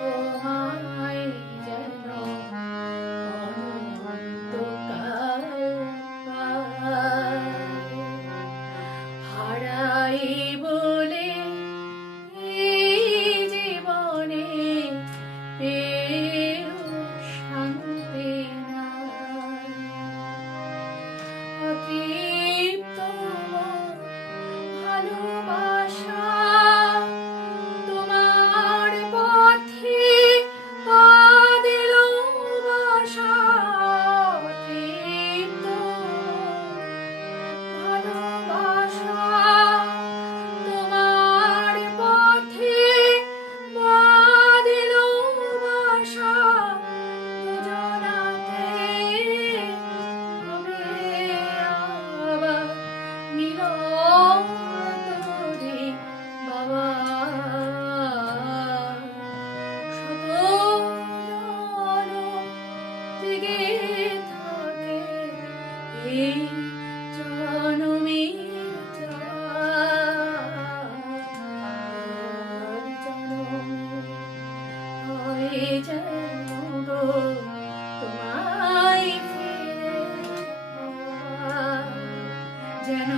তোমায় যেন অনন্তকাল পাই। হারাই বলে এই জীবনে পেয়েও শান্তি নাই। অতৃপ্ত ভালোবাসা তোমার পথে পা দিল বাসা। অতৃপ্ত ভালোবাসা তোমার পথে পা দিল বাসা। দুজনাতে হবে আবার মিলন তোরে বাবা। শত জনম জেগে থাকে এই জনমের জনমে যেন গো তোমায় ফিরে পাই। যেন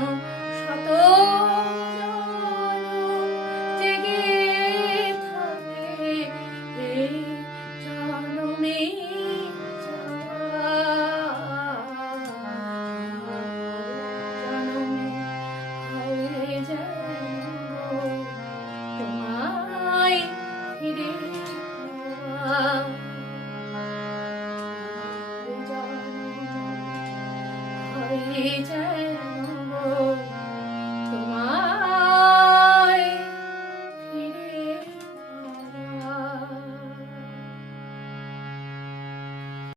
শত জনম জেগে থাকে এই জনমে জনমে হয় যেন গো তোমায় ফিরে পাই। হয় যেন